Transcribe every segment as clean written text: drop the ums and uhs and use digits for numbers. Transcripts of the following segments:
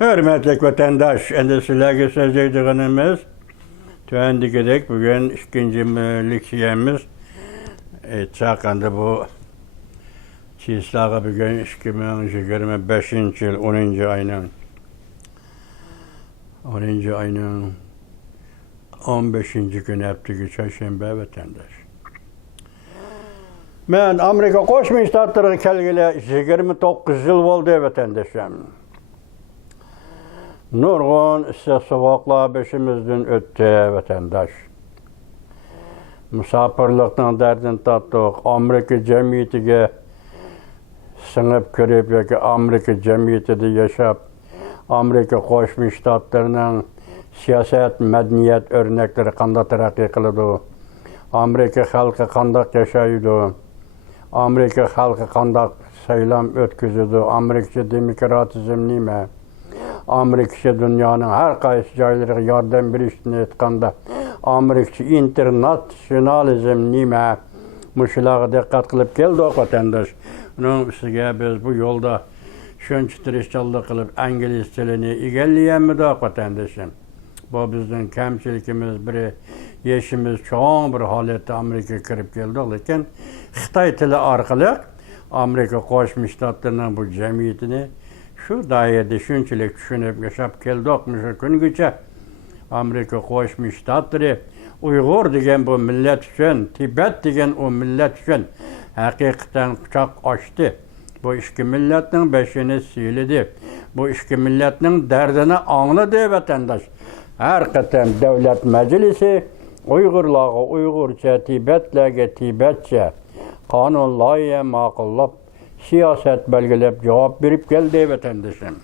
Hürmetli vatandaş, endüstrilerge sözleydiğimiz tüvendikedek bugün ikinci liksiyemiz çakanda bu çizlağı bugün 2025 yıl 10. ayının 15. günü hepteki çarşamba vatandaş. Ben Amerika Koşma Ştatları kelgili 29 yıl oldu vatandaşım. Nurgun ise sıvakla beşimizden öttü vatandaş. Misafirlikten derdini tattık. Amerika cemiyetiga sınıp körüp yoki Amerika cemiyetide yaşap, Amerika Koşma Ştatlarının siyaset, medeniyet örnekleri qanday taraqqiy qiladi, Amerika xalqi qanday yashaydi, Amerika xalqi qanday saylam o'tkazadi, Amerika demokratizm nima, Amerika dünyanın her qaysi joylariga yordam berishni aytganda, Amerika internasionalizm nima, mushularga diqqat qilib keldik vatandosh. Uning ustiga biz bu yo'lda shuncha tirishchilik qilib ingliz tilini egallayapmiz vatandoshim. Bu bizning kamchiligimiz, biri yeshimiz cho'ng bir holatda Amerikaga kirib keldik, lekin Xitoy tili orqali Amerika Qo'shma Shtatlarining bu jamiyatini shu doirada shunchalik tushunib yashab keldik shu kungacha. Amerika Qo'shma Shtatlari Uyg'ur degan bu millat uchun, Tibet degan o millat uchun haqiqatan quchoq ochdi. Bu ikki millatning beshini siyladi. Bu ikki millatning dardini angladi vatandosh. Her qatam davlat majlisi Uyg'urlarga Uyg'urcha, Tibetlarga Tibetcha qonun loyiha ma'qullab, siyaset belgilab cevap verip geldi vatandaşım.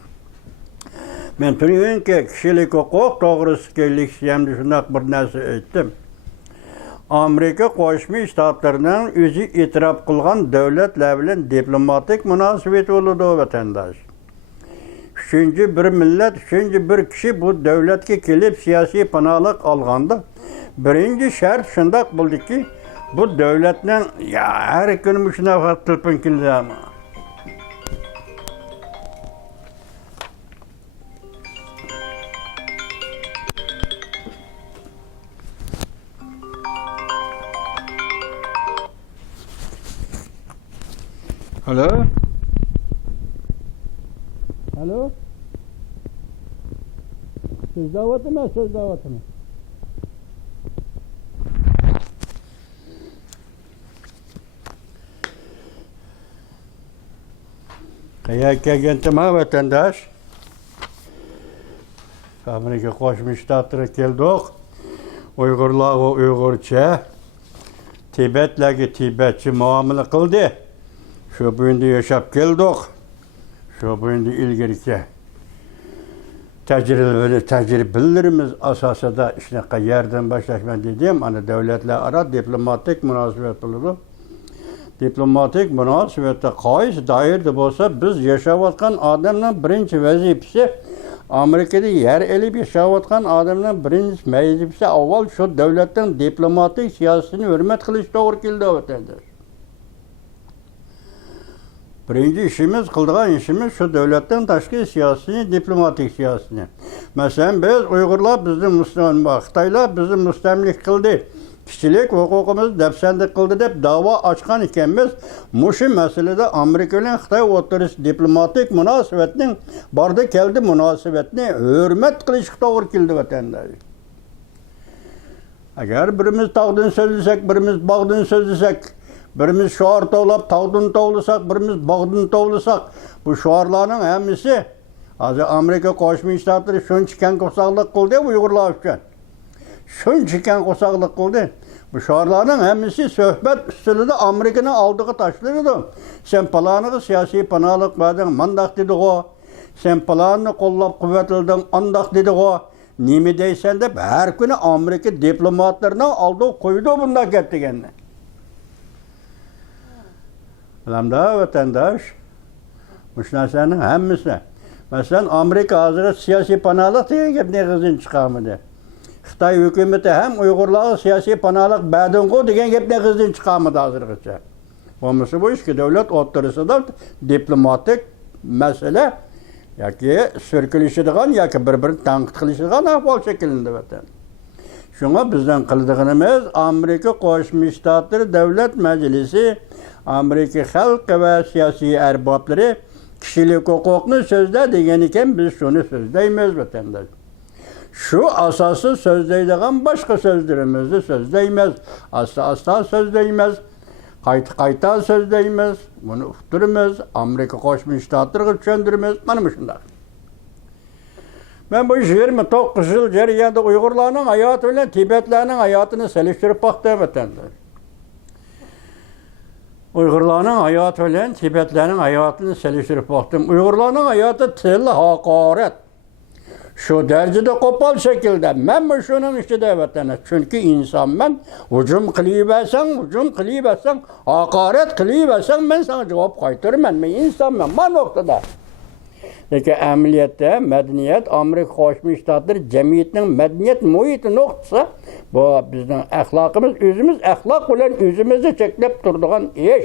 Ben Türkiye'nin kişilik hukuk doğrusu liksiyemde şundak bir narsa ettim. Amerika Qo'shma Shtatlarının özü itiraf kılgan devletler bilen diplomatik münasebeti oldu vatandaş. Üçüncü bir millet, üçüncü bir kişi bu devletke kelip siyasi panalık alganda birinci şart şundak buldu ki bu devletten ya her gün şuna fatılpın kildi ama. Alo? Alo? Söz davatı mı? Söz davatı mı? Kaya gentime vatandaş. Amerika Qo'shma Shtatlariga keldik. Uyg'urlarga Uyg'urcha, Tibetlarga Tibetcha muomala qildi. Shu bunda yashab keldik. Shu bunda ilgariga tajribalarimiz asosida shunaqa yerdan boshlashman dedim. Ana davlatlararo diplomatik munosabat bo'ladi. Diplomatik münasebette qaysi doirada bo'lsa, biz yashayotgan odamning birinchi vazifasi Amerikada yer elib yashayotgan odamning birinchi vazifasi avval shu davlatning diplomatik siyosatini hurmat qilish to'g'ri keldi vatandosh. Birinci işimiz, kıldığan işimiz şu devletten tashqi siyosatini, diplomatik siyosatini. Mesela biz Uyg'urlar bizni Xitoylar bizni mustamlik qildi. Kişilik hukukimiz depsendik kıldı deb dava açkan ikenmiz, muşu meselede Amerika ile Xitoy o'rtasida diplomatik münasebetinin barda keldi münasebetini hürmet kılışık doğru keldi vatandaş. Eğer birimiz tağdın sözlesek, birimiz bağdın sözlesek, birimiz şuar tovlap tağdın tovlasak, birimiz bağdın tovlasak, bu şuarların hemisi Amerika Qo'shma Shtatlari shuncha keng qo'saqlik qildi Uyg'urlar uchun. Shuncha keng qo'saqlik qildi. Bu şuarların hemisi sohbet üstünde Amerika'nın aldığı taşlarıydı. Sen planını siyasi panalık verdin, mandak dedi o. Sen planını kollap kuvvetildin, andak dedi o. Nimi deysen de her günü Amerika diplomatlarına aldığı koydu bunda gitti kendine. Lamda vatandaş, müşnasenin hemisi. Mesela Amerika hazırı siyasi panalık diye ne kızın çıkarmadı. Xitoy hükümeti hem Uyg'urlarga siyasi panolik berdingu degan gapni qizdan chiqarmadi hozirgacha. Bo'lmasa bu ikki davlat o'rtasida diplomatik masala yoki so'rkilishadigan yoki bir-birini tanqid qilishadigan ahvol shakllandi vatan. Shunga bizdan qiladiganimiz Amerika Qo'shma Shtatlari Davlat Majlisi, Amerika xalqi va siyosiy arboblari kishilik huquqni so'zla degan ekan, biz shuni so'zlaymiz vatandosh. Şu asası sözleydiğin başka sözlerimizi sözleymez. Asla sözleymez. Qayta sözleymez. Bunu ufturmaz. Amerika Qo'shma Shtatlariga tushundirmez. Mana shunday. Ben bu 29 yıl jarayonida Uyg'urlarning hayoti bilan Tibetlarning hayotini selishtirib boqdim vatandosh. Uyg'urlarning hayoti bilan Tibetlarning hayotini selishtirib boqdim. Uyg'urlarning hayoti til haqorat. Şu derecede kopal şekilde ben şunun içinde vatandaş. Çünkü insan ben hücum kılıversen, hakaret kılıversen ben sana cevap kaytırım ben insan ben. Bu noktada. Peki emniyette, medeniyet, Amerika Qo'shma Shtatlari cemiyetinin medeniyet muhiti noktası bu bizden ahlakımız, özümüz ahlak bilen özümüzü çeklep durduğun iş.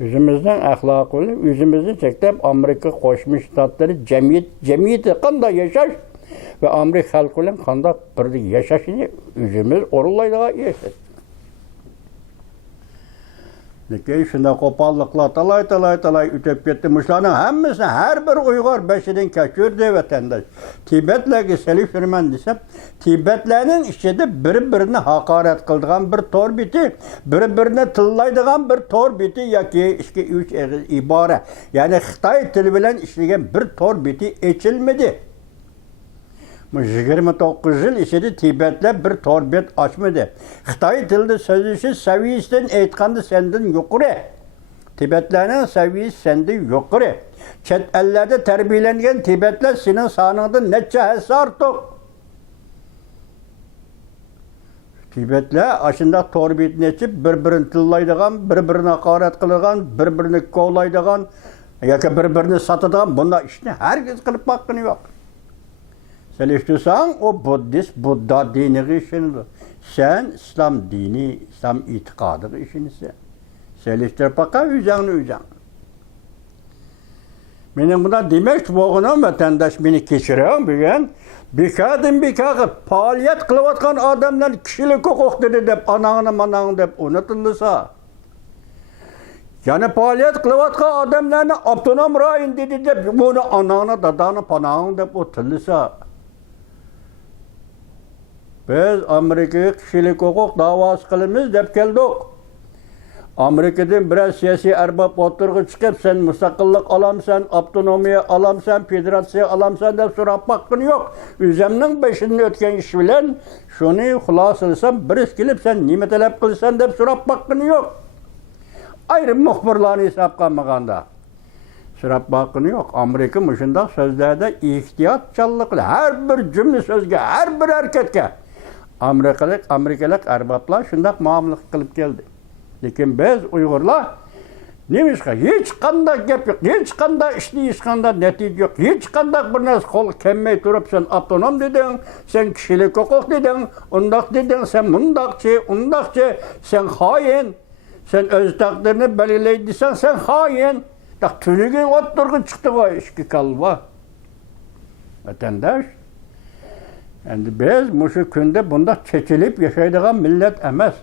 Özümüzden ahlak bilen özümüzü çeklep Amerika Qo'shma Shtatlari cemiyeti qanday yaşaş ve Amerika halkı bilen qanday bir yaşaşını özümüz orullaydığa iş. Lekin shunda qo'polliqlar talay o'tib ketdi. Mushlarning hammasini har bir Uyg'ur beshidan kechirdi vatandosh. Tibetlarga selishtirman desam, Tibetlarning ichida bir-birini haqorat qiladigan bir to'r biti, bir-birini tillaydigan bir to'r biti yoki 2-3 ibora. Ya'ni Xitoy tili bilan ishlagan bir to'r biti echilmadi. 29 yıl içinde Tibetler bir torbet açmadı. Xitoy tilida sözleşi seviyesinden aytganda senden yuqori. Tibetlerning seviyesi senden yuqori. Chet ellerde terbiyelengen Tibetler senin sanığında neçe hassa ortiq. Tibetler aşında torbetini açıp bir-birini tillaydigan, bir-birini haqorat qiladigan, bir-birini kovlaydigan yoki bir-birini satadigan bunda ishni herkes qilib baqqani yo'q. Seliştirsen o Budda dini işinidir. Sen İslam dini, İslam itikadı işinisi. Seliştir baka üzen. Benim buna demek boğunum vatandaş beni geçiriyorum bugün. Bir kadın faaliyet kılıvatkan adamlar kişilik hukuk dedi deyip anağını deyip unutulursa. Yani faaliyet kılıvatkan adamlarına abdunam rayin dedi deyip bunu anağını dadağını panağını deyip unutulursa. Biz Amerika'ya kişilik hukuk davası kılımız dep keldik. Amerika'dan biraz siyasi erbab oturgu çıkıp sen müstakillik alamsan, avtonomiya alamsan, federasiya alamsan dep sorap bakkın yok. Üzemnin beşinin ötken iş bilen şunu hulasılsan bir iş gelip sen nime talep kılsan dep sorap bakkın yok. Ayrı muhbirlarını hesap kalmaganda. Sorap bakkın yok. Amerika mışında sözlerde ihtiyat çallıklı. Her bir cümle sözge, her bir hareketke. Amerikalık erbaplar şundak muamılık kılıp geldi. Lekin biz Uygurlar nemişka hiç kandak gap yok, hiç kandak işni hiç kandak netice yok, hiç kandak bir narsa kol kemmey durup sen avtonom dedin, sen kişilik hukuk dedin, undak dedin, sen undakçı, sen hain, sen öz takdirini belirleydiysen sen hain. Tak tülügün oturgun çıktı o işki kalba. Vatandaş. Yani biz şu günde bunda çeçilip yaşaydıgan millet emez.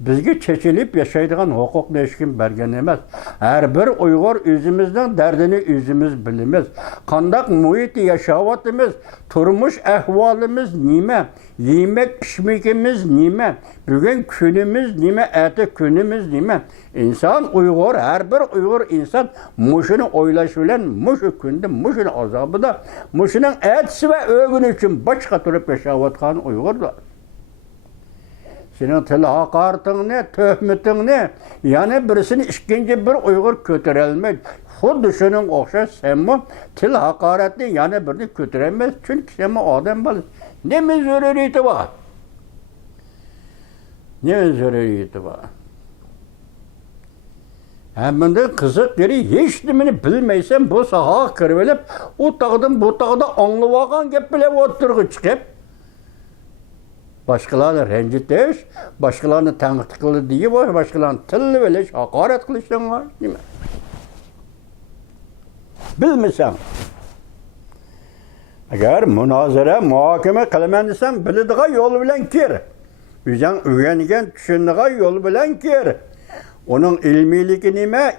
Bizge çeçilip yaşaydıgan hukuk neşkin bergen emez. Her bir Uygur özümüzden derdini özümüz bilimiz. Kandak muhiti yaşavatımız, turmuş ehvalimiz nime, yemek içmekimiz nime, bugün günümüz nime, eti günümüz nime. İnsan Uygur, her bir Uygur insan muşunu oylaşılan, muşu günde, muşun azabı da, muşunun etisi ve ögün için başka durup yaşavatkan Uygurlar. Senin til hakaretin ne, töhmetin ne? Yani birisini ikinci bir Uygur kötürelmez. Xuddi şunun okşar sen bu til hakaretini yani birini kötüremez. Çünkü sen bu adam var. Ne mi zürriyeti var? Ne mi zürriyeti var? Hem de kızık yeri hiç demini bilmeysen bu saha kırvelip o tağdan bu tağda anlıvagan gep bile oturgu çıkıp başkalarını rencit deyiş, başkalarını tanqid qildi deyip, başkalarını tilli bilish, haqorat qilishdan var, nima? bilmesen. Eğer münazara, muhakeme kılman desem, bildiğin yol bilen kir. Bizden öğrenigen, düşündüğün yol bilen kir. Onun ilmiliki nime,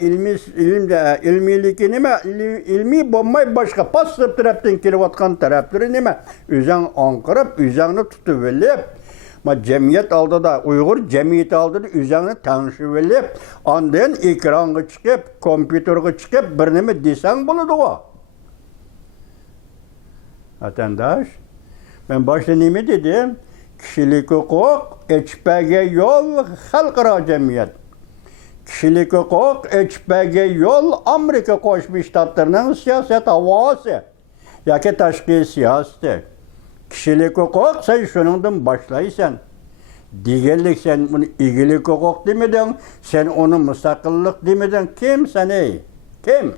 ilmiliki nime, ilmi bulmay başka pasıp taraftan kirvatkan tarafları nime. Üzen ankırıp, üzeni tutuvelip, cemiyet aldı da, Uygur cemiyet aldı da, üzeni tanışıvelip, ondan ekranı çıkıp, kompüterı çıkıp, bir nime desen buludu o. Vatandaş, ben başta nime dedim? Kişilik hukuk, içpege yol, halkara cemiyet. Kişilik hukuk, içpege yol, Amerika Koşmuş Ştatlarının siyaset havası. Yaki taşkı siyaseti. Kişilik hukuk, sen şunundan başlaysan. Diğerlik sen bunu ilgilik hukuk demedin, sen onu müstakillik demedin. Kim sen ey? Kim?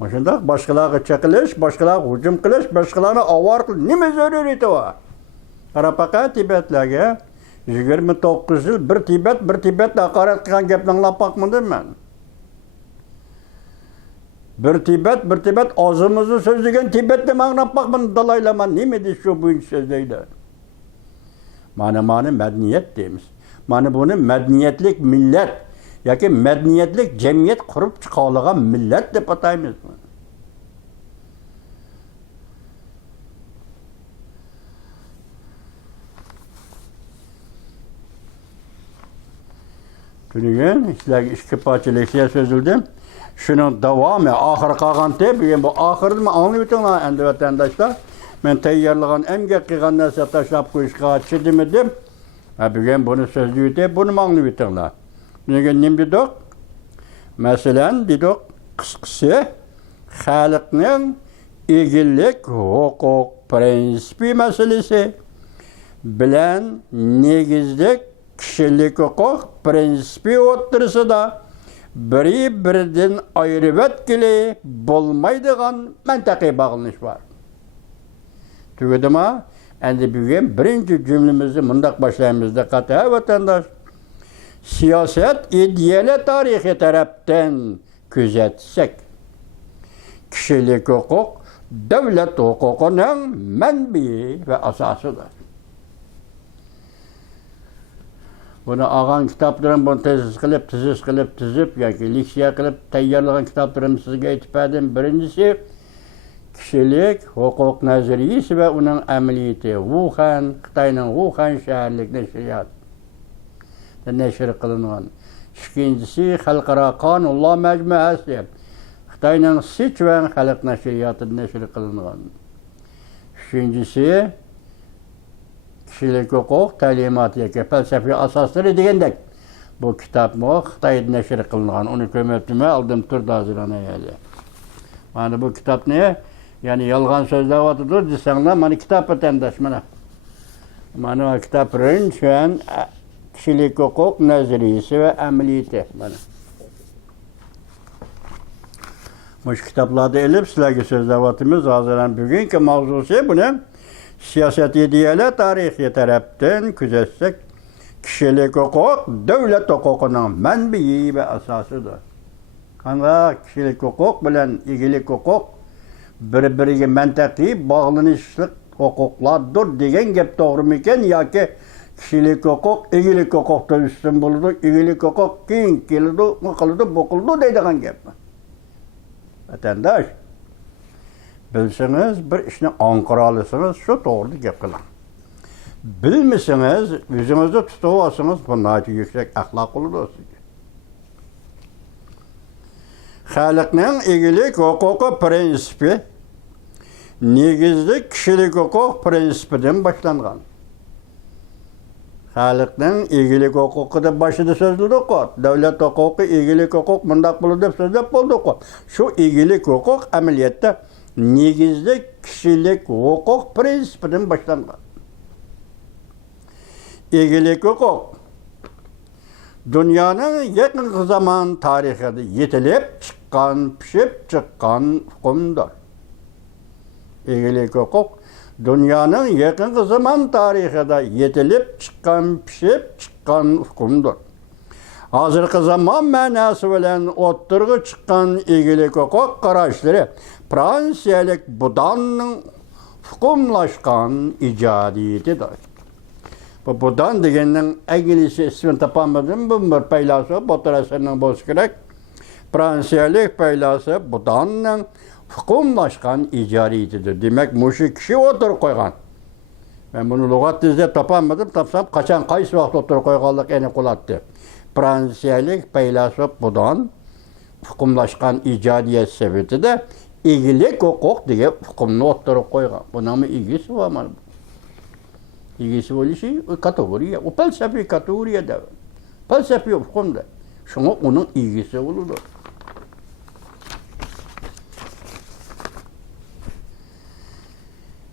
Başında başkalarına çekiliş, başkalarına hücum kılış, başkalarına avar kılış. Ne zaruriyeti var? Arapaka Tibetlerge 29 yıl bir Tibet hakaret kılan gepten bakmadım ben. Bir Tibet ağzımızı sözlügen Tibet'te mağnap bakmadım dalaylaman. Ne mi şu bu sözleydi? Mani medeniyet deyimiz. Mani bunu medeniyetlik millet, yaki medeniyetlik cemiyet kurup çıkağılıgan millet de patayımız. Tünügen, sizlerge işki parçalıklıya sözüldüm. Şunun devamı, ahir kalgan tep, bu ahirdi mi anlayıbıtın endi vatandaşlar. Ben teyyarlıgan emgek kıygan nese taşlap kuyuşka çidimedim. Bugün bunu sözlüyüde, bunu mu anlayıbıtınlar? Tünügen nem dedik? Mesela dedik, kıskısı, halıkның egilik hukuk prensipi meselesi bilen negizlik kişilik hukuk prensipi otursa da biri-birinden ayırıp etkili bulmaydıgan mentakı bağlanış var. Tügüdüm ha? Endi bugün birinci cümlemizi mundak başlayımızda katı vatandaş. Siyaset ideali tarihi taraftan gözetsek, kişilik hukuk devlet hukukunun menbi ve asasıdır. Bunu ağan kitaplarım bunu tezis kılıp, yani liksiya kılıp, teyyarlagan kitaplarım sizge etip birincisi, kişilik hukuk nazariyesi ve onun ameliyeti. Wuhan, Xitayning Wuhan şehirlik neşriyat. Neşri kılınan. İkincisi, Xalqaro Qonunlar Majmuasi. Xitayning Sichuan xalq neşriyatı neşri kılınan. Üçüncüsü, kişilik hukuk talimatı yaki felsefi asasları degендek. Bu kitap mı Xitay'da neşri kılınan. Onu kömürtüme aldım turda hazırlanaya geldi. Yani bu kitap ne? Yani yalgan sözler vatıdır desenler, mani kitap vatandaş mana. Mani o kitapların şu an kişilik hukuk nazariyesi ve ameliyeti mana. Bu kitaplarda elip silahı sözler vatımız hazırlanan bugünkü mavzusu bunun siyaset ideali tarihi taraftan gözetsek kişilik hukuk devlet hukukunun menbi ve asasıdır. Kanka kişilik hukuk bilen ilgilik hukuk bir-biriga mantaqi bağlanışlık hukuklardır degen gep doğru mu eken yoki kişilik hukuk ilgilik hukukdan üstün buldu, ilgilik hukuk keyin keldi, bu qildi, bu qildi deydigan gep. Vatandaş, bilseniz bir ishni anqiralısınız, şu doğru gep qiling. Bilmeseniz, yüzünüzde tutib olsanız, bu nəhayət yüksek ahlak olur sizga. Xalqning egilik huquqi prinsipi negizli kişilik hukuk prinsipidan boshlangan. Xalqning egilik huquqida boshida so'zladik. Davlat huquqi, egilik huquq mundaq bo'ladi deb so'zlab bo'ldik. Shu egilik huquq amaliyotda negizli kişilik hukuk prinsipidan boshlangan. Egilik hukuk dünyanın yakın zaman tarihinde yetilip çıkan, pişip çıkan hükümdür. Egilik hukuk dünyanın yakın zaman tarihinde yetilip çıkan, pişip çıkan hükümdür. Hazırkı zaman mənası bilen otturğu çıkan igilik hukuk qarashları Fransiyalik budanın hukumlaşkan icadiyetidir. Bu budan degenin İngilizce ismini tapamadım. Bu bir paylaşı, botarasının boz gerek. Fransiyalik paylaşı budanın hukumlaşkan icadiyetidir. Demek muşu kişi otur koygan. Ben bunu lügat dizde tapamadım. Tapsam kaçan kaysı vaxt otur koyganlık eni kulattı. Fransiyalik paylaşı budan hukumlaşkan icadiyet sebeti de igilik hukuk diye hukumunu oturup koygan. Buna mı ilgisi var mı? İlgisi var şey kategoriye. O felsefi kategoriye de. Felsefi hukumda. Şuna onun ilgisi olur.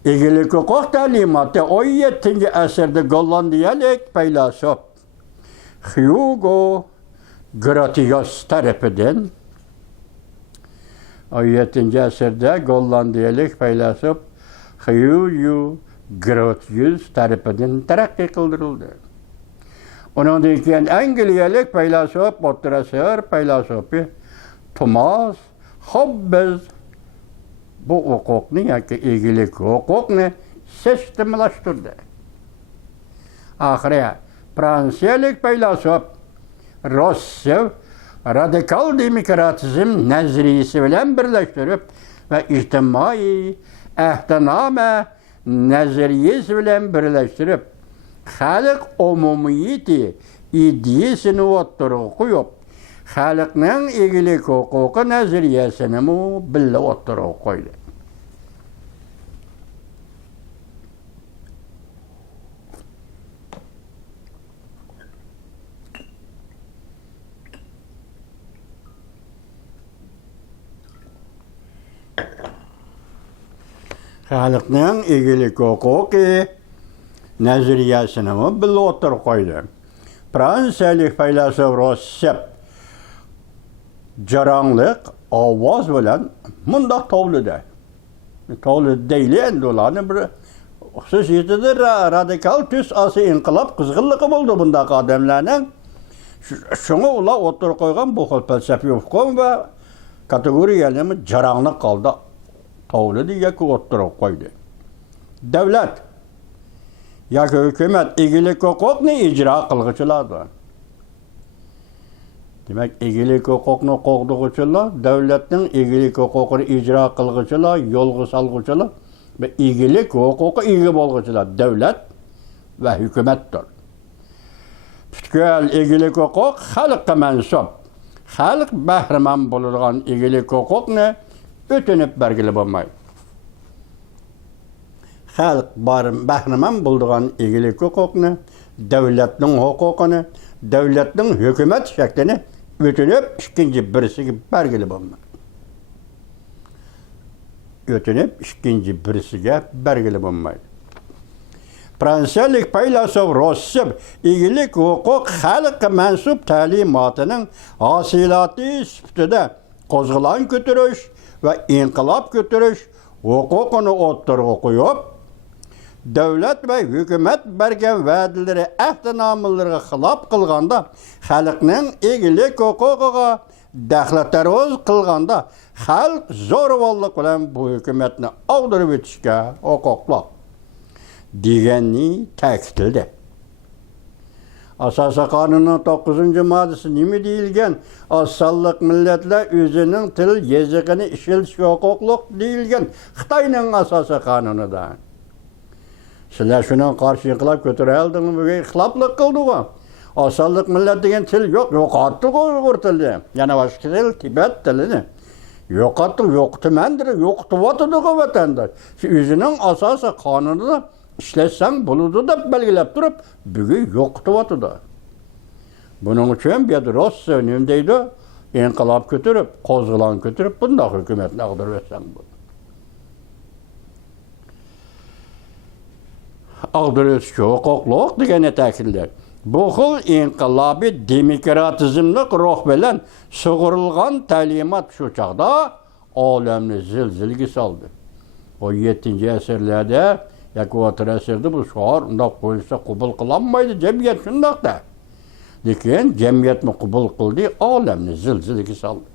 İgilik hukuk talimatı 17. əsrdə Gollandiyalik paylaşıb Hugo Grotius tərəfindən 17. əsrdə Gollandiyalik paylaşıb Hugo Grotius tərəfindən tərəqqi qıldırıldı. Ondan keyin Angliyalik paylaşıb, oturasır paylaşıb Thomas Hobbes bu hukukni yoki igilik hukukni sistemlashtirdi. Oxiri Fransiyalik paylasuf Rousseau radikal demokratizm nazariyasi bilan birlashtirib va ijtimoiy ahdnoma nazariyasi bilan birlashtirib xalq umumiyati ideyasini o'ttirib qo'yib xalqning igilik huquqi nazariyasini birga o'ttirib qo'ydi. Xalqning igilik huquqi nazariyasini birga o'ttirib qo'ydi. Fransiyalik faylasuf Rousseau jaranglik ovoz bilan mundaq tovlidi. Tovlidi deyli endi ularni bir xususiyatidir, radikal tus asli inqilob qizg'inligi bo'ldi bundaq odamlarning. Shunga ular o'tirib qo'ygan bu xil falsafiy hukm va kategoriyalarni jaranglik qoldi. Tovlidi yoki o'tirib qo'ydi. Davlat yoki hukumat igilik huquqni ijro qilg'uchilardir. Demek igilik hukukni qo'g'dug'uchilar, davlatning igilik hukukini ijro qilg'uchilar, yo'lga solg'uchilar va igilik huquqi ega bo'lg'uchilar davlat va hukumatdir. Butkul igilik hukuk xalqqa mansub. Xalq bahramand bo'ladigan igilik hukukni o'tinib bergili bo'lmaydi. Xalq bahramand bo'ladigan igilik hukukni, davlatning huquqini, davlatning hukumat shaklini ötünüp ikinci birisiga bergili bo'lmaydi. Ötünüp ikinci birisiga bergili bo'lmaydi. Fransiyalik paylasuf Rousseau igilik hukuk xalqqa mansub ta'limotining hasilati sifatida qo'zg'olon ko'tarish va inqilob ko'tarish huquqini o'ttirg'a qo'yib, davlat va hukumat bergan va'dalari ahdnomalarga xilof qilganda, xalqning igilik huquqiga daxlataruz qilganda, xalq zo'ravonlik bilan bu hukumatni og'dirib o'tishga huquqli deganni ta'kidladi. Asosiy qonunning 9-moddasi nima deyilgan? Osonlik millatlar o'zining til, yezig'ini ishlatishga huquqli deyilgan Xitoyning asosiy qonunida. Sizlar shundan qarshi inqilob ko'taraldingmi? Bu ixtiloflik qildi-ku. Osonlik millat degan til yo'qotdi Uyg'ur tilini. Yana boshqa til, Tibet tilini yo'qotdi, yo'qtimandir, yo'qtibyotdi vatandosh. Shu o'zining asosiy qonunida ishlatsang bo'ladi deb belgilab turib, bugun yo'qtibyotdi. Buning uchun bu yerda Rossiya nima deydi? Inqilob ko'tarib, qo'zg'olon ko'tarib, bunday hukumatni ag'darib o'tsang bo'ladi. Ag'darishga huquqliq degani ta'kidlar. Bu xil inqilobiy demokratizmlik ruh bilan sug'urilgan ta'limot shu chaqda olamni zilzilaga soldi. 17-asrlarda yoki o'rta asrda bu shior undaq qo'yilsa qabul qilinmaydi, jamiyat shundoqda. Lekin jamiyatni qabul qildi, olamni zilzilaga soldi.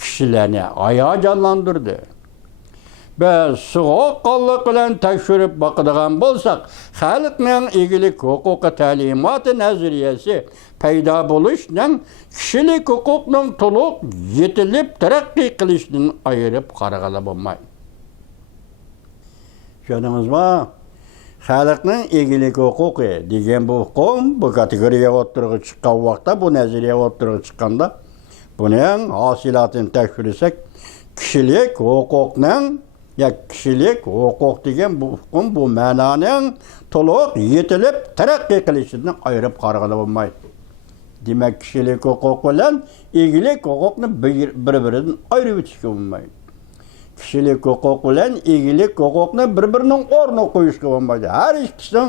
Kishilarni hayajonlantirdi. Biz sovuqqonlik bilan tekshirib boqadigan bo'lsak, xalqning egilik huquqi ta'limoti nazariyasi paydo bo'lishdan kishilik huquqning to'liq yetilib taraqqiy qilishdan ayirib qarag'ala bo'lmaydi. Tushundingizmi? Xalqning egilik huquqi degan bu huquq, bu kategoriya o'tirg'i chiqqan vaqtda, bu nazariya o'tirg'i chiqqanda, buning hosilotini tekshirsak, kishilik huquqning kişilik hukuk degan bu hukum, bu ma'noning to'liq yetilib taraqqiy qilishidan ayirib qarag'ala bo'lmaydi. Demak, kishilik hukuk bilan egilik huquqni bir-biridan ayirib o'tishga bo'lmaydi. Kishilik hukuk bilan egilik huquqni bir-birining o'rniga qo'yishga bo'lmaydi. Har ikkisining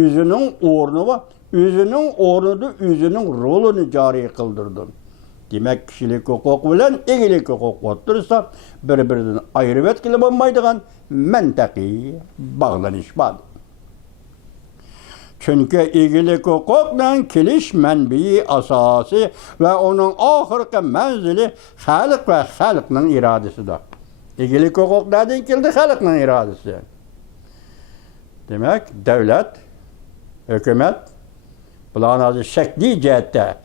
o'zining o'rni va o'zining o'rnida o'zining rolini joriy qildirdi. Demek kişilik hukuk bilan egilik hukuk o'tirsa, bir-biridan ayırıp etkili bo'lmaydigan mantaqi bağlanış var. Çünkü egilik hukukdan kelish manbai asası ve onun ahirki menzili xalq ve xalqning iradesidir. Egilik hukuk nereden keldi? Xalqning iradesi. Demek devlet, hükümet, buların azı şekli cihette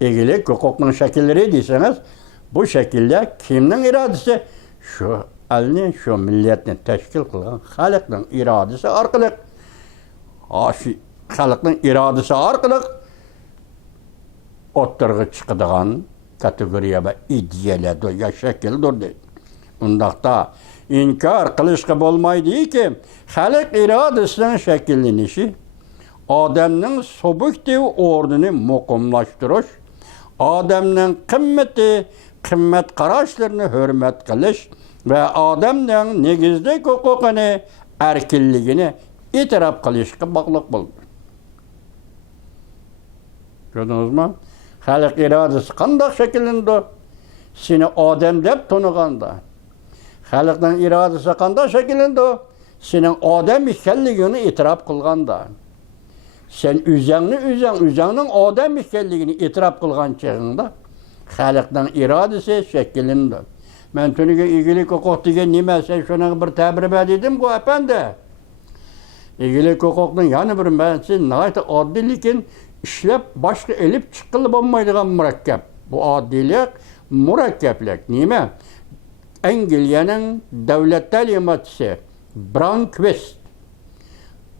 egilik hukukning şekilleri deyseniz, bu şekilde kimning iradesi? Şu elni, şu milletni teşkil kılan xalqning iradesi arqılık. Şu xalqning iradesi arqılık o'ttirg'i chiqadigan kategoriya ve ideyalardir, ya şekildir deydi. Undaqda inkar qilishga bo'lmaydiki, xalq iradasining shakllanishi odamning subjektiv o'rnini muqimlashtirish, odamning qimmat qarashlarini hurmat qilish va odamning negizlik huquqini, erkinligini e'tirof qilishga bog'liq bo'ldi. Ko'rdingizmi? Xalq irodasi qanday shakllandi? Seni odam deb taniganda. Xalqning irodasi qanday shakllandi? Sening odam ekanligini e'tirof qilganda. Sen o'zingning odam ekanligini e'tirof qilgan chog'ingda xalqning irodasi shakllandi. Men tuniga egilik huquq degan nima, sen shuni bir ta'bir berdim-ku efendi. Egilik huquqning yana bir ma'nosi nihoyat oddiy, lekin ishlab boshqa elib chiqilib bo'lmaydigan murakkab. Bu oddiylik, murakkablik nima? Angliyaning davlat ta'limotchisi Branquest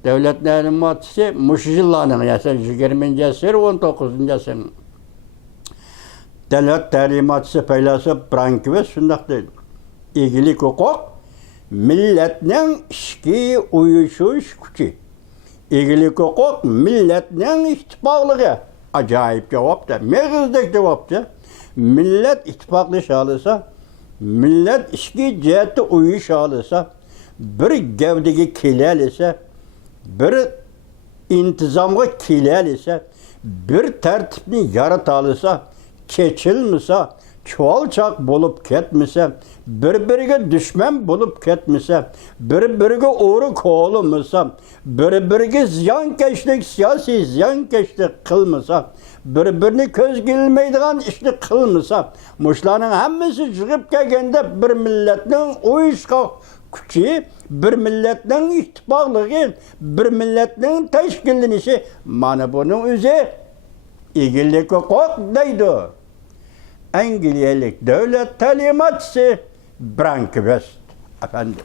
devlet ta'limotchisi mushu yillarning 20-asr 19-asr davlat ta'limotchisi faylasuf Branquest shunday deydi. Egilik huquq millatning ishga uyushish kuchi. Egilik huquq millatning ittifoqligi. Ajoyib javobda, meg'izdek javobda. Millat ittifoqlasha olsa, millat ishga jihatda uyusha olsa, bir gavdaga kelsa, bir intizomga kelsa, bir tartibni yarata olsa, keçilmasa, çuvalçak bulup ketmese, birbiriga düşman bulup ketmese, birbiriga o'rik olmasa, birbiriga ziyonkashlik, siyosiy ziyonkashlik qilmasa, birbirini ko'z kelmaydigan ishni qilmasa, mushlarning hammasi chiqib kelganda bir millatning uyushqoq kuchi, bir millatning ittifoqligi, bir millatning tashkillanishi, mana buning o'zi egilik huquq deydi. Angliyalik devlet ta'limotchisi Branquest efendi.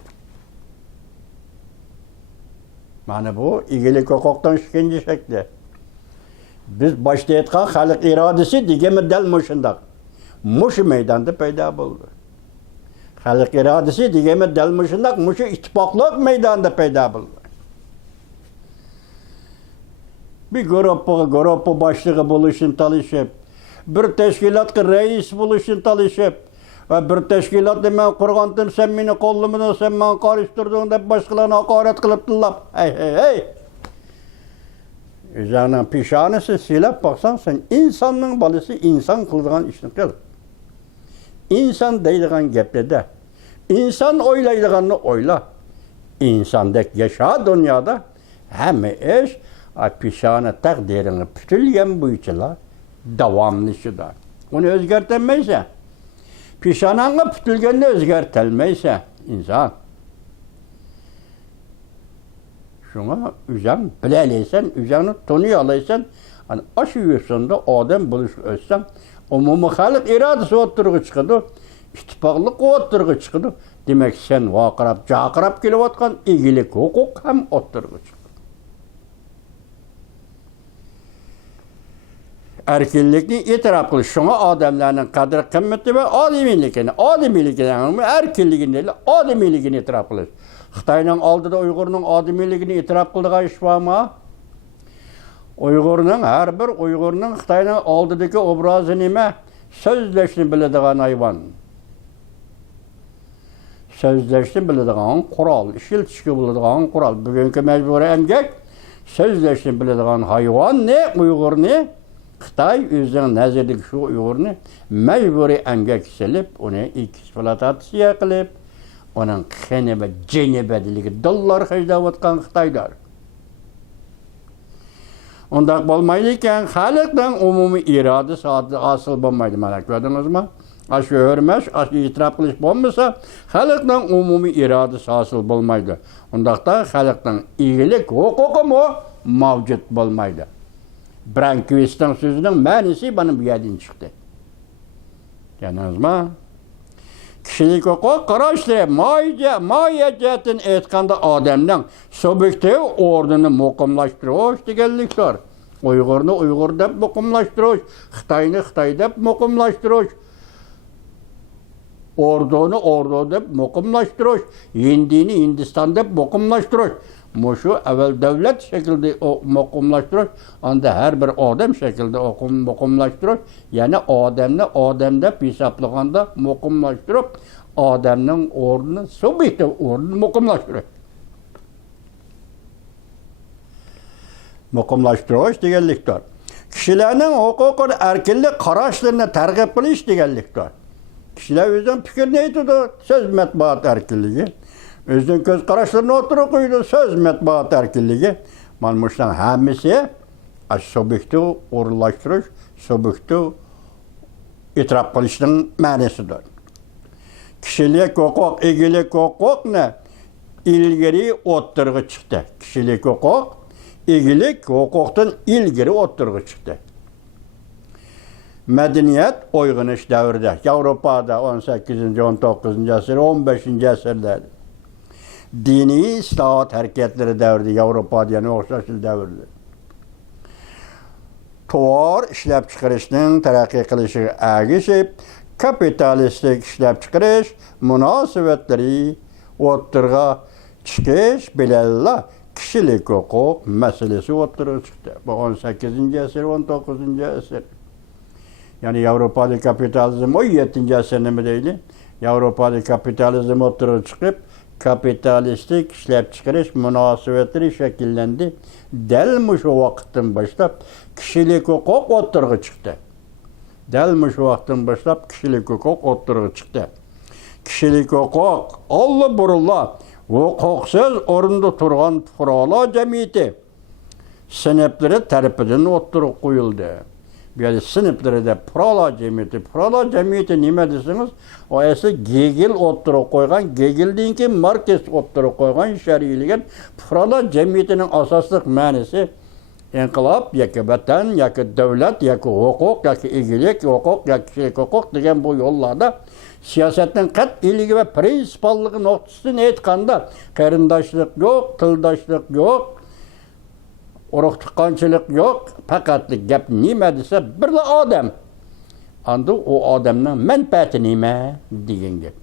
Mana bu egilik huquqdan ikinci shakli. Biz boshda aytgan xalq irodasi degan dal mushundaq. Mushu maydonda paydo bo'ldi. Xalq irodasi degan dal mushundaq, mushu ittifoqlik maydonida paydo bo'ldi. Bir guruh boshlig'i bo'lishini talashib, bir teşkilatga reis bo'lishini talashib va bir teşkilatni men qurgandim, sen meni qo'llimni, sen meni qarishtirding deb boshqalarni haqorat qilib tillab. Hey. O'zingning peshonasi silab boqsan, sen insonning bolasi inson qiladigan ishni qil. İnson deydigan gaplarda, inson o'ylaydiganni o'yla. İnsondek yasha dunyoda hamma ish pişana takdirini pütülgen bu içila davamlışı da. Onu özgertemeyse, pişananla pütülgenle özgertelmeyse insan. Şuna üzem bileleysen, üzeni tonuyu alaysan, hani aşı yüzünde adam buluş ölsen, umumi halik iradesi oturgu çıkıdı, ittifaklık oturgu çıkıdı. Demek sen vakırap, cakırap gelip otkan, iyilik hukuk hem oturgu çıkıdı. Erkillikni itiraf kılış. Şuna adamların kadri kımmeti ve ademilikini, erkilligini değil, ademilikini itiraf kılış. Xitayning oldida Uyg'urning odamiyligini e'tirof qildigan ish bormi? Uyg'urning har bir Uyg'urning Xitoyning oldidagi obrazi nima? So'zlashni biladigan hayvon. So'zlashni biladigan qurol, ishiltishga biladigan qurol. Bugungi majburiy emgak so'zlashni biladigan hayvon ne? Uyg'urni Xitoy o'zining nazardagi shu Uyg'urni majburiy emgak silib, uni ekspluatatsiya qilib, onun qeni ve cenebediligi dollar hecdavatkan Xitaylar. Ondak bolmaydiken halkdan umumi iradesi asıl bolmaydı merak gördünüz mü? Aşı örmez, aşı itiraf kılış bolmasa halkdan umumi iradesi asıl bolmaydı. Ondakta halkdan iyilik hukuku mu mevcut bolmaydı. Brankvist'in sözünün manisi benim bu yerden çıktı. Gördünüz mü? Kişilik hukuk karıştırıp mahiyetin etkanda adamdan subjektif ordunu mukumlaştırış degenlikler. Uygur'unu Uygur dep mukumlaştırış, Xitay'ını Xitay dep mukumlaştırış, ordu dep mukumlaştırış, Hindi'ni Hindistan dep mukumlaştırış. Muşu evvel devlet şekilde mukumlaştırış, anda her bir adam şekilde mukumlaştırış, yani adam dep hesaplaganda mukumlaştırıp, adamın ordunu, subjektif ordunu mukumlaştırış. Mukumlaştırış degenlikdir. Kişilerin hukukun erkinlik kararlarına tergip kılış degenlikdir. Kişiler özden fikir neydi? Söz matbuat erkinliği. Özden göz kararlarına oturup koydu. Söz matbuat erkinliği. Malmıştan hemisi subjektif uğurlaştırış, subjektif itiraf kılışının manisidir. Kişilik hukuk, ilgilik hukuk ne? İlgiri oturgu çıktı. Kişilik hukuk, ilgilik hukuktan ilgiri oturgu çıktı. Medeniyet oygunuş devirde, Avrupa'da 18. 19. asır, 15. asırlarda dini İslahat hareketleri devirde, Avrupa'da yani oxşaşıl devirde. Tovar işlep çıkarışının terakki kılışı ergişip, kapitalistik işlep çıkarış, münasebetleri oturga çıkış bilella kişilik hukuk meselesi oturga çıktı. Bu 18. asır, 19. asır. Yani Avrupa'da kapitalizm 17. asırda mı değil? Avrupa'da kapitalizm oturga çıkıp, kapitalistik işlep çıkarış münasebetleri şekillendi. Delmiş o vakitten başlap kişilik hukuk oturga çıktı. Delmiş o vakitten başlap kişilik hukuk oturga çıktı. Kişilik hukuk Allah burulla hukuksuz orunda turgan fuqarolar cemiyeti sınıfları tarafından oturga koyuldu. Yani sınıfları da fuqarolar cemiyeti nima desiniz? O esi Hegel oturup koygan, Hegel'den ki Marx oturup koygan şer'iyligen fuqarolar cemiyetinin asaslık manisi inkılap, yaki vatan, yaki devlet, yaki hukuk, yaki iyilik hukuk, yaki kişilik hukuk degen bu yollarda siyasetin kat'iligi ve prinsipallығы noktasını aytkanda qarindoshlik yok, tildoshlik yok, urug' tuqqanchilik yok, faqatlik gap nima desa birla odam. Anda o adamning manfaati nima degan gap.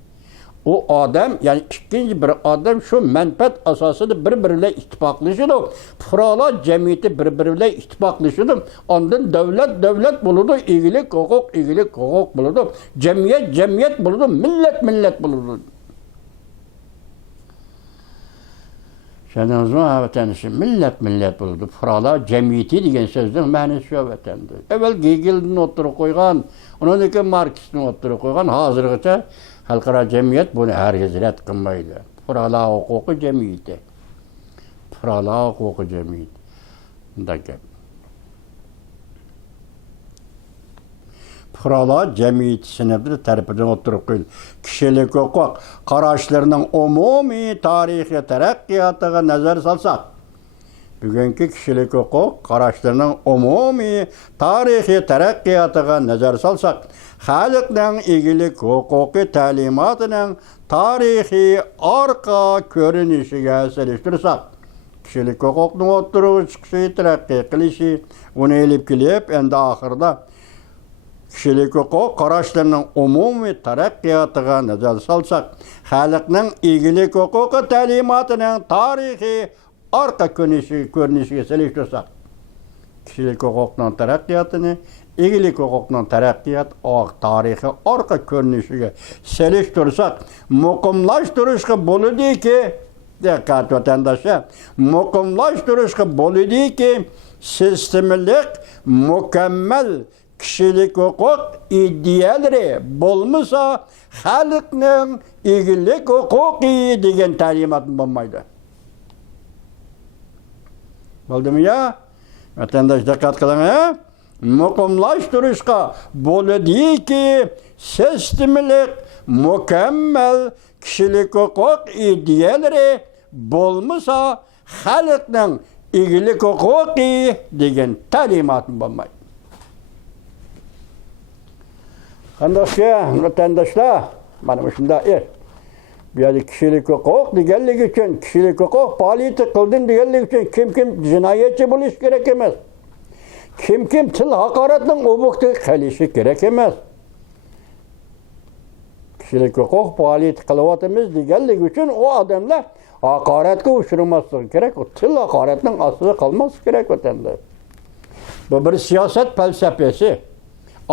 O adam yani ikkinchi bir adam şu manfaat asosida bir-biriyle ittifaqlashadi. Fuqarolar jamiyati bir-biri bilan ittifaqlashadi. Ondan davlat bo'ladi, iyilik hukuk bo'ladi, jamiyat bo'ladi, millat bo'ladi. Şundan sonra vatandaşı millet buldu. Fuqarolar jamiyati degan so'zning ma'nosi shu vatanda. Evvel Hegel'ni o'tirib qo'ygan, undan keyin Marx'ni o'tirib qo'ygan, hozirgacha xalqaro jamiyat buni hargiz rad qilmaydi. Fuqarolar huquqi jamiyati. Fuqarolar huquqi jamiyati. Bunday gap. Fuqarolar jamiyati sinfida tarafidan o'tirib qo'ydi. Kishilik huquq qarashlarining umumiy tarixiy taraqqiyotiga nazar solsak, bugungi kishilik huquq qarashlarining umumiy tarixiy taraqqiyotiga nazar solsak, xalqning egilik huquqiy ta'limotining tarixiy orqa ko'rinishiga solishtirsak, kishilik huquqning o'ttirib chiqishi, taraqqiy qilishi, uni elib kelib, endi oxirida kishilik huquq qarashlarining umumiy taraqqiyotiga nazar solsak, xalqning egilik huquqi ta'limotining tarixiy orqa ko'rinishiga solishtirsak, kishilik huquqning taraqqiyotini egilik huquqning taraqqiyot tarixiy orqa ko'rinishiga solishtirsak, muqimlashtirishga bo'ladiki, diqqat vatandoshlar, muqimlashtirishga bo'ladiki, sistemlik mukammal kishilik huquq idealari bo'lmasa, xalqning egilik huquqi degan ta'limot bo'lmaydi. Bo'ldimi ya? Vatandosh diqqat qiling, muqimlashtirishga bo'ladiki, sistemlik mukammal kishilik huquq idealari bo'lmasa, xalqning egilik huquqi degan ta'limot bo'lmaydi. Vatandaşlar, mana shunda bu yerda kishilik huquq deganlik uchun, kishilik huquq faoliyati qildim deganlik uchun kim jinoyatchi bo'lish kerak emas. Kim til haqoratning ob'ekti qilishi kerak emas. Kishilik huquq faoliyati qilyapmiz deganlik uchun o odamlar haqoratga uchramaslik kerak, o til haqoratning ostida qolmaslik kerak vatandaş. Bu bir siyosat falsafasi.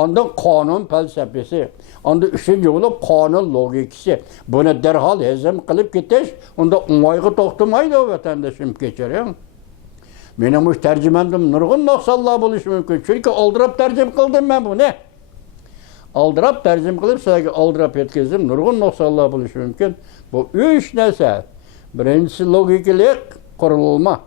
Ondan qonun felsefesi, ondan üçüncü olup qonun logikisi. Bunu derhal hezim qilib ketish, onda umayga to'xtamaydi o vatandaşım keçirin. Benim bu tercümandım nurgun noksallar buluş mümkün. Çünkü aldırap tercüm kıldım ben bunu. Aldırap tercüm kılıp sadece aldırap etkizdim. Nurgun noksallar buluş mümkün. Bu üç neyse. Birincisi logikilik kurulma.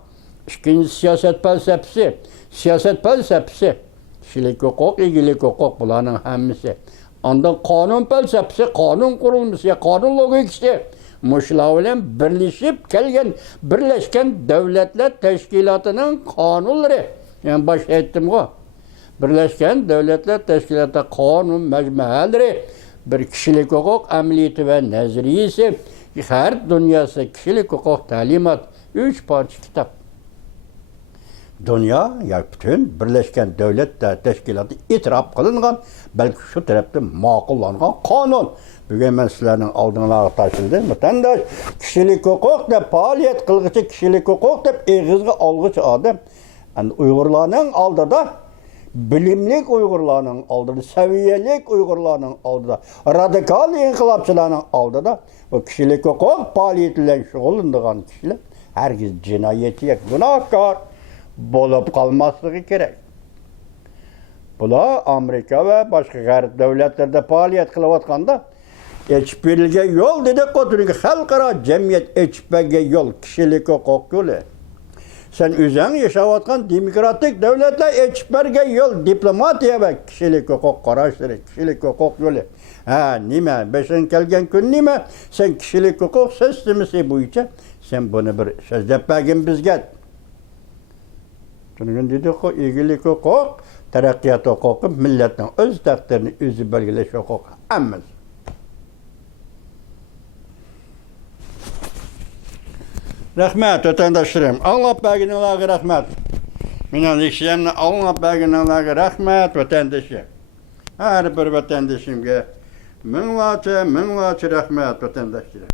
İkincisi siyaset felsefesi. Siyaset felsefesi. Kishilik huquq, egilik huquq bularning hammasi. Ondan qonun felsefesi, qonun qurilmasi, qonun logikasi mushular bilan birlashib kelgan Birlashgan Davlatlar Tashkilotining qonunlari. Yani başta aytdim-ku. Birlashgan Davlatlar Tashkiloti qonun majmualari bir kishilik huquq amaliyoti va nazariyasi, har dunyosi kishilik huquq ta'limot 3 parcha kitob. Dünya, ya bütün Birleşken Devletler Teşkilatı itiraf kılıngan, belki şu tarafta makullangan kanun. Bugün ben sizlerin aldığına taşındım. Vatandaş, kişilik hukuk da faaliyet kılgıcı, kişilik hukuk da eğizge algıcı adam. Yani Uygurlarının aldıda, bilimlik Uygurlarının aldıda, seviyelik Uygurlarının aldıda, radikal inkılapçılarının aldıda, o kişilik hukuk faaliyetiyle şugulunduğun kişiler, herkes cinayeti, günahkar bolup kalmaslığı gerek. Bula Amerika ve başka garip devletlerde faaliyet kılıvatkanda eçbirliğe yol dedik oturun ki halkara cemiyet eçbirliğe yol, kişilik hukuk yolu. Sen üzerine yaşavatkan demokratik devletler eçbirliğe yol, diplomatiya ve kişilik hukuk kararları, kişilik hukuk yolu. Ha nime, beşin kelgen gün nime, sen kişilik hukuk sistemisi bu için, sen bunu bir söz yapagin bizge. Çünkü dedik ki egilik hukuk, terakkiyat hukuku milletin öz takdirini özü belgeleş hukuk. Emmez. Rahmet vatandaşlarım. Allah belginlerine rahmet. Minen işlemle Allah belginlerine rahmet vatandaşı. Her bir vatandaşımga minlarca rahmet vatandaşlarım.